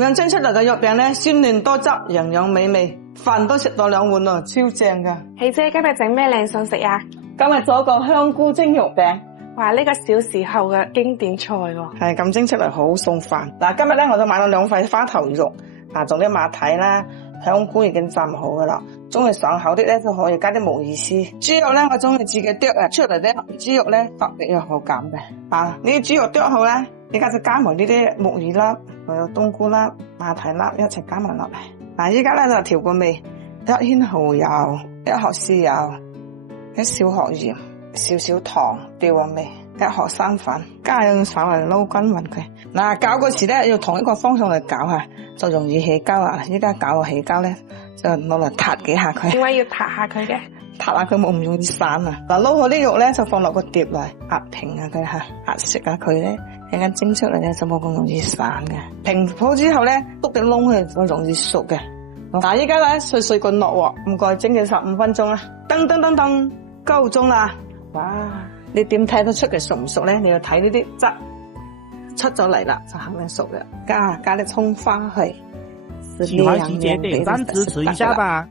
咁蒸出嚟嘅肉餅咧，鮮嫩多汁，營養美味，飯都食到2碗咯，超正噶。喜姐今日整咩靚餸食啊？今日做個香菇蒸肉餅。哇！呢個小時候嘅經典菜喎。係咁蒸出嚟好送飯。嗱，今日咧我就買咗2塊花頭肉，仲有啲馬蹄啦，香菇已經浸好噶啦。中意上口啲咧就可以加啲木耳絲。豬肉咧我中意自己剁出嚟咧，豬肉咧特別有口感嘅。呢啲豬肉剁好咧，而家就加埋呢啲木耳粒，仲有冬菇粒、馬蹄粒一齊加埋落嚟。嗱，依家咧就調個味，1圈蠔油，1盒豉油，1小盒鹽，少少糖調個味，1盒生粉，加上稍微撈均勻佢。嗱，攪嗰時咧要同一個方向嚟攪下，就容易起膠啊！依家攪個起膠咧，就攞嚟撻幾下佢。點解要撻下佢嘅？撻下佢冇咁容易散啊！嗱，撈好啲肉咧就放落個碟嚟壓平啊佢吓，壓實下佢咧，一陣蒸出嚟咧就冇咁容易散嘅。平好之後咧，篤啲窿佢就容易熟嘅。嗱，依家咧碎碎咁落鑊，唔該蒸嘅15分鐘啦。噔噔噔噔，夠鐘啦！哇！你點睇得出佢熟唔熟咧？你要睇呢啲汁出咗嚟啦，就肯定熟嘅。加啲蔥花去。喜歡喜姐點讚支持一下吧。